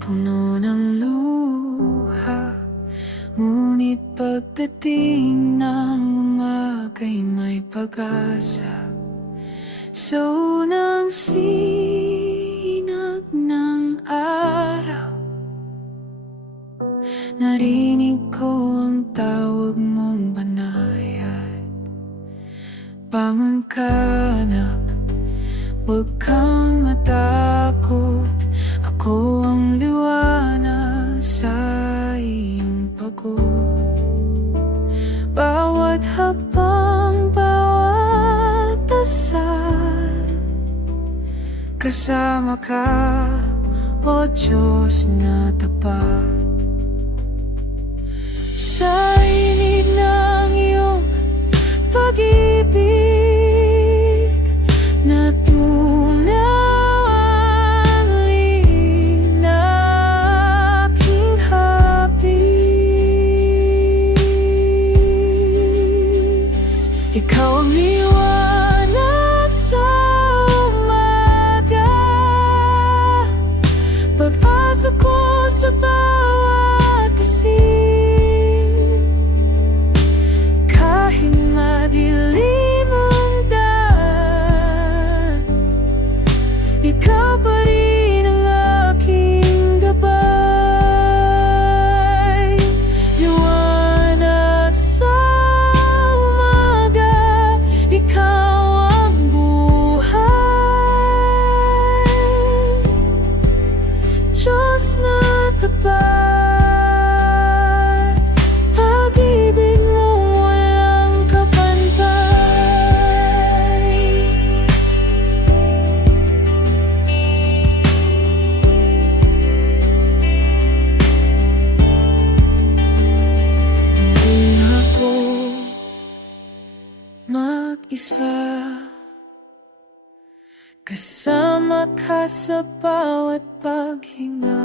puno ng luha. Ngunit pagdating ng umaga'y may pag-asa. Sa unang sinag ng araw, narinig ko ang tawag mong banayad. Bangon ka, anak, huwag kang matakot. Ako ang liwanag sa iyong pagod. Bawat hakbang, bawat dasal, kasama ka, O Diyos na tapat. Sa init ng iyong pag-ibig, natunaw ang lihim na aking hapis. Ikaw ang liwanag sa umaga, pag-asa ko sa bawat gising. Kahit madilim ang daan, ikaw pa rin ang aking gabay. Liwanag sa umaga, ikaw ang buhay. Diyos na tapat, pag-ibig mong walang kapantay. Hindi ako mag-isa, kasama ka sa bawat paghinga.